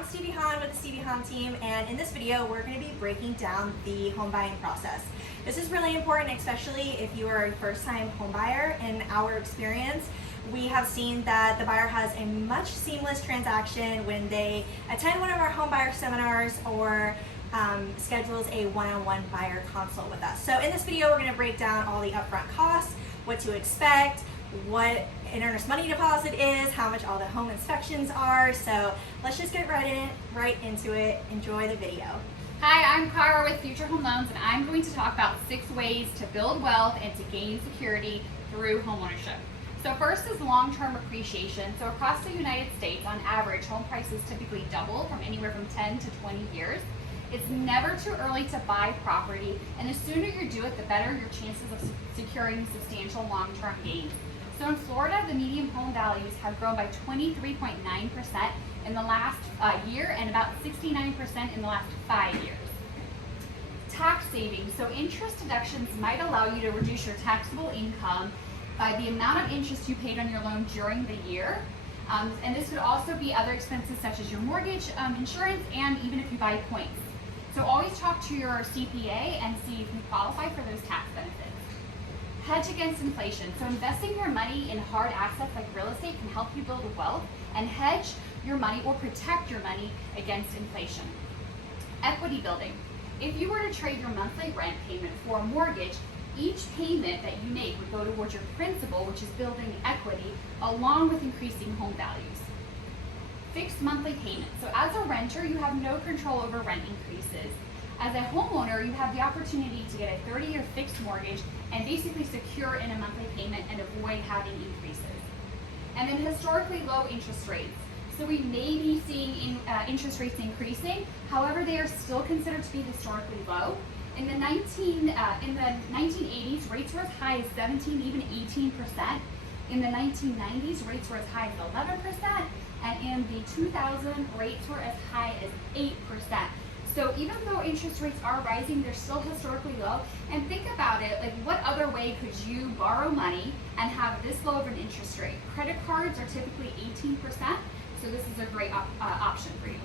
I'm Stevie Hahn with the Stevie Hahn Team, and in this video we're going to be breaking down the home buying process. This is really important, especially if you are a first-time home buyer. In our experience, we have seen that the buyer has a much seamless transaction when they attend one of our home buyer seminars or schedules a one-on-one buyer consult with us. So in this video, we're going to break down all the upfront costs, what to expect, what an earnest money deposit is, how much all the home inspections are. So let's just get right into it. Enjoy the video. Hi, I'm Cara with Future Home Loans, and I'm going to talk about 6 ways to build wealth and to gain security through homeownership. So first is long-term appreciation. So across the United States, on average, home prices typically double from anywhere from 10 to 20 years. It's never too early to buy property, and the sooner you do it, the better your chances of securing substantial long-term gains. So in Florida, the median home values have grown by 23.9% in the last year and about 69% in the last 5 years. Tax savings. So interest deductions might allow you to reduce your taxable income by the amount of interest you paid on your loan during the year. And this could also be other expenses such as your mortgage, insurance, and even if you buy points. So always talk to your CPA and see if you qualify for those tax benefits. Hedge against inflation. So investing your money in hard assets like real estate can help you build wealth, and hedge your money or protect your money against inflation. Equity building. If you were to trade your monthly rent payment for a mortgage, each payment that you make would go towards your principal, which is building equity, along with increasing home values. Fixed monthly payments. So as a renter, you have no control over rent increases. As a homeowner, you have the opportunity to get a 30-year fixed mortgage and basically secure in a monthly payment and avoid having increases. And then historically low interest rates. So we may be seeing interest rates increasing, however, they are still considered to be historically low. In the 1980s, rates were as high as 17, even 18%. In the 1990s, rates were as high as 11%, and in the 2000s, rates were as high as 8%. So even though interest rates are rising, they're still historically low. And think about it, like what other way could you borrow money and have this low of an interest rate? Credit cards are typically 18%, so this is a great option for you.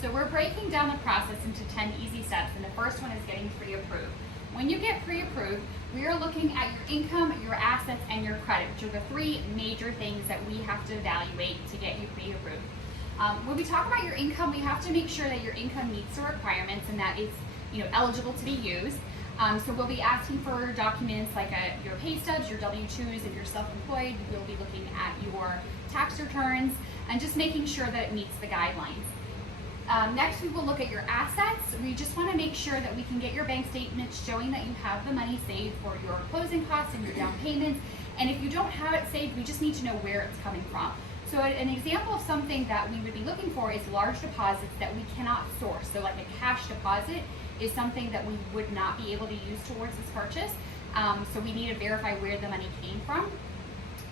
So we're breaking down the process into 10 easy steps, and the first one is getting pre-approved. When you get pre-approved, we are looking at your income, your assets, and your credit, which are the 3 major things that we have to evaluate to get you pre-approved. When we talk about your income, we have to make sure that your income meets the requirements and that it's eligible to be used. So we'll be asking for documents like your pay stubs, your W-2s. If you're self-employed, we'll be looking at your tax returns and just making sure that it meets the guidelines. Next, we will look at your assets. We just want to make sure that we can get your bank statements showing that you have the money saved for your closing costs and your down payments. And if you don't have it saved, we just need to know where it's coming from. So an example of something that we would be looking for is large deposits that we cannot source. So like a cash deposit is something that we would not be able to use towards this purchase. So we need to verify where the money came from.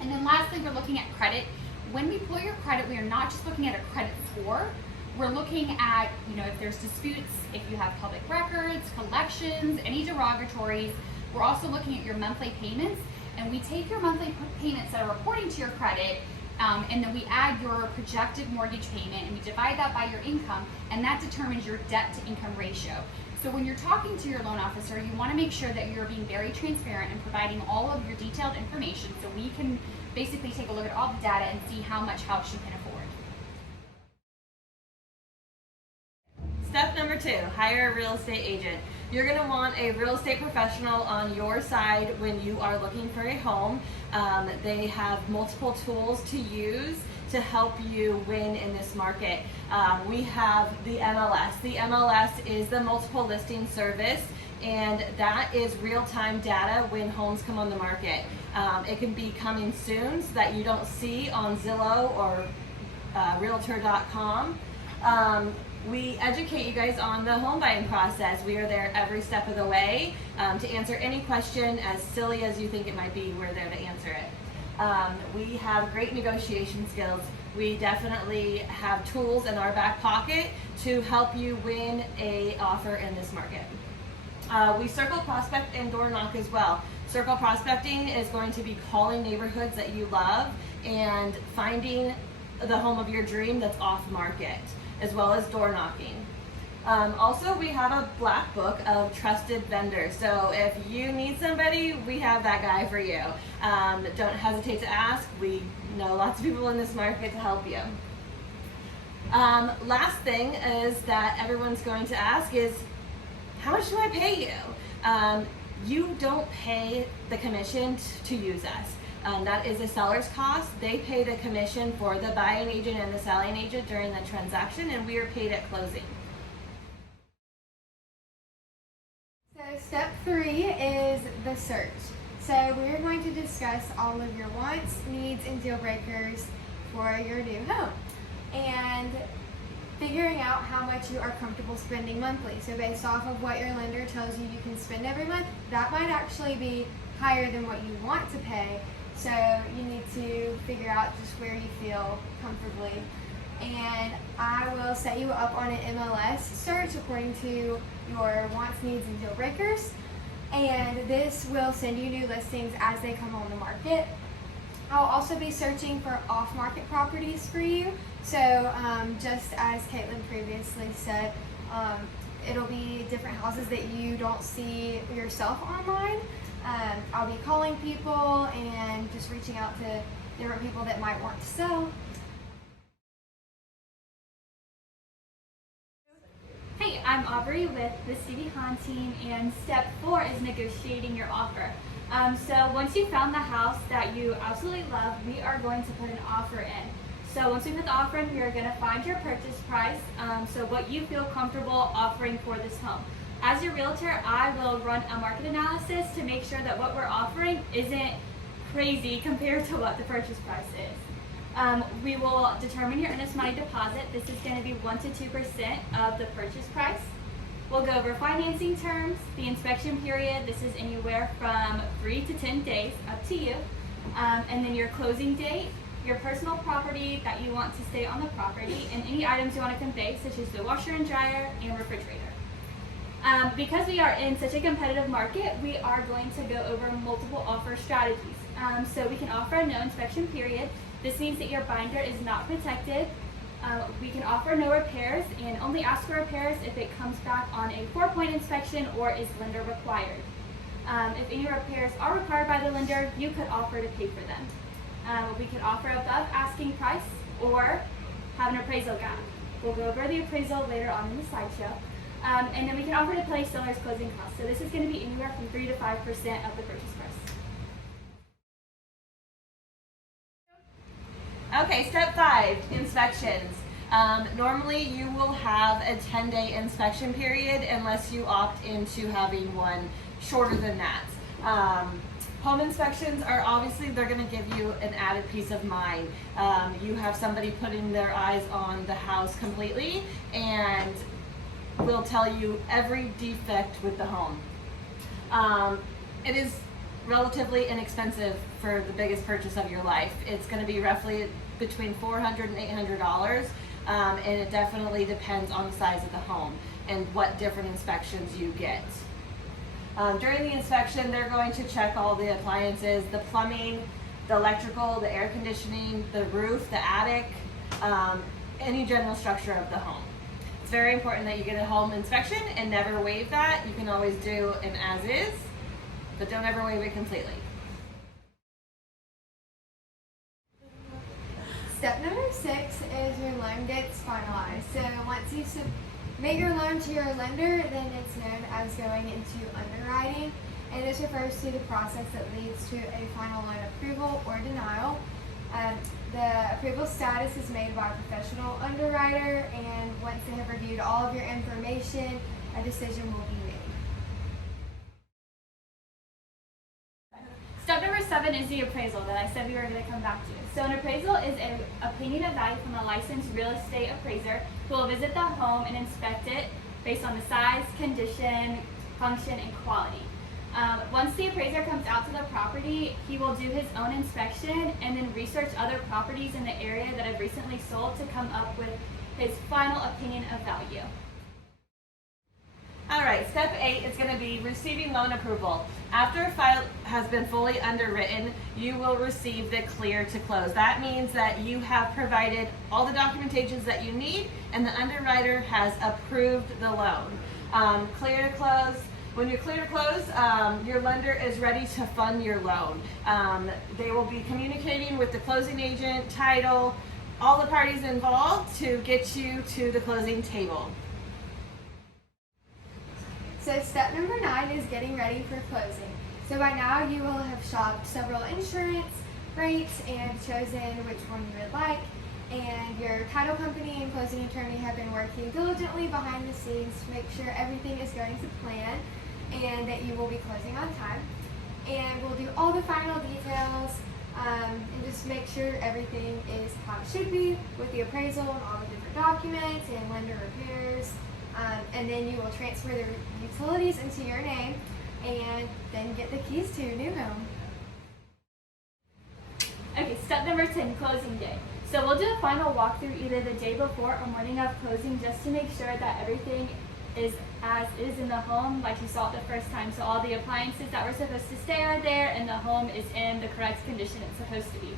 And then lastly, we're looking at credit. When we pull your credit, we are not just looking at a credit score. We're looking at, if there's disputes, if you have public records, collections, any derogatories. We're also looking at your monthly payments, and we take your monthly payments that are reporting to your credit, and then we add your projected mortgage payment, and we divide that by your income, and that determines your debt to income ratio. So when you're talking to your loan officer, you want to make sure that you're being very transparent and providing all of your detailed information so we can basically take a look at all the data and see how much house you can afford. Step number 2, hire a real estate agent. You're going to want a real estate professional on your side when you are looking for a home. They have multiple tools to use to help you win in this market. We have the MLS. The MLS is the multiple listing service, and that is real-time data when homes come on the market. It can be coming soon so that you don't see on Zillow or Realtor.com. We educate you guys on the home buying process. We are there every step of the way to answer any question, as silly as you think it might be. We're there to answer it. We have great negotiation skills. We definitely have tools in our back pocket to help you win an offer in this market. We circle prospect and door knock as well. Circle prospecting is going to be calling neighborhoods that you love and finding the home of your dream that's off market, as well as door knocking. Also, we have a black book of trusted vendors. So if you need somebody, we have that guy for you. Don't hesitate to ask. We know lots of people in this market to help you. Last thing is that everyone's going to ask is, how much do I pay you? You don't pay the commission to use us. That is a seller's cost. They pay the commission for the buying agent and the selling agent during the transaction, and we are paid at closing. So step 3 is the search. So we're going to discuss all of your wants, needs, and deal breakers for your new home. And figuring out how much you are comfortable spending monthly. So based off of what your lender tells you can spend every month, that might actually be higher than what you want to pay. So you need to figure out just where you feel comfortably. And I will set you up on an MLS search according to your wants, needs, and deal breakers. And this will send you new listings as they come on the market. I'll also be searching for off-market properties for you. So just as Caitlin previously said, it'll be different houses that you don't see yourself online. I'll be calling people and just reaching out to different people that might want to sell. Hey, I'm Aubrey with the Stevie Hahn Team, and step 4 is negotiating your offer. So once you found the house that you absolutely love, we are going to put an offer in. So once we put the offer in, we are going to find your purchase price, so what you feel comfortable offering for this home. As your realtor, I will run a market analysis to make sure that what we're offering isn't crazy compared to what the purchase price is. We will determine your earnest money deposit. This is going to be 1 to 2% of the purchase price. We'll go over financing terms, the inspection period. This is anywhere from 3 to 10 days, up to you. And then your closing date, your personal property that you want to stay on the property, and any items you want to convey, such as the washer and dryer and refrigerator. Because we are in such a competitive market, we are going to go over multiple offer strategies. So we can offer a no inspection period. This means that your binder is not protected. We can offer no repairs and only ask for repairs if it comes back on a 4-point inspection or is lender required. If any repairs are required by the lender, you could offer to pay for them. We can offer above asking price or have an appraisal gap. We'll go over the appraisal later on in the slideshow. And then we can offer to pay seller's closing costs. So this is going to be anywhere from 3 to 5% of the purchase price. Okay, step 5, inspections. Normally you will have a 10-day inspection period unless you opt into having one shorter than that. Home inspections are obviously, they're going to give you an added peace of mind. You have somebody putting their eyes on the house completely and will tell you every defect with the home. It is relatively inexpensive for the biggest purchase of your life. It's going to be roughly between $400 and $800, and it definitely depends on the size of the home and what different inspections you get. During the inspection, they're going to check all the appliances, the plumbing, the electrical, the air conditioning, the roof, the attic, any general structure of the home. It's very important that you get a home inspection and never waive that. You can always do an as-is, but don't ever waive it completely. Step number 6 is your loan gets finalized. So once you submit your loan to your lender, then it's known as going into underwriting. And this refers to the process that leads to a final loan approval or denial. The approval status is made by a professional underwriter, and once they have reviewed all of your information, a decision will be made. Step number 7 is the appraisal that I said we were going to come back to. So an appraisal is an opinion of value from a licensed real estate appraiser who will visit the home and inspect it based on the size, condition, function, and quality. Once the appraiser comes out to the property, he will do his own inspection and then research other properties in the area that have recently sold to come up with his final opinion of value. All right, step 8 is going to be receiving loan approval. After a file has been fully underwritten, you will receive the clear to close. That means that you have provided all the documentations that you need and the underwriter has approved the loan. Clear to close. When you're clear to close, your lender is ready to fund your loan. They will be communicating with the closing agent, title, all the parties involved to get you to the closing table. So step number 9 is getting ready for closing. So by now you will have shopped several insurance rates and chosen which one you would like. And your title company and closing attorney have been working diligently behind the scenes to make sure everything is going to plan and that you will be closing on time. And we'll do all the final details and just make sure everything is how it should be with the appraisal and all the different documents and lender repairs. And then you will transfer the utilities into your name and then get the keys to your new home. Okay, step number 10, closing day. So we'll do a final walkthrough either the day before or morning of closing just to make sure that everything is as is in the home like you saw it the first time. So all the appliances that were supposed to stay are there and the home is in the correct condition it's supposed to be.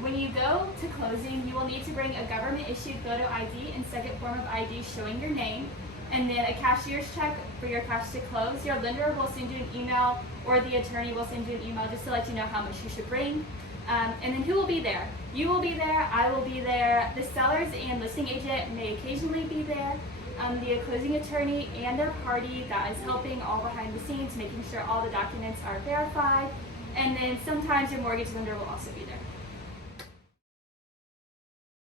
When you go to closing, you will need to bring a government-issued photo ID and second form of ID showing your name, and then a cashier's check for your cash to close. Your lender will send you an email, or the attorney will send you an email just to let you know how much you should bring. And then who will be there? You will be there, I will be there, the sellers and listing agent may occasionally be there, the closing attorney and their party that is helping all behind the scenes, making sure all the documents are verified, and then sometimes your mortgage lender will also be there.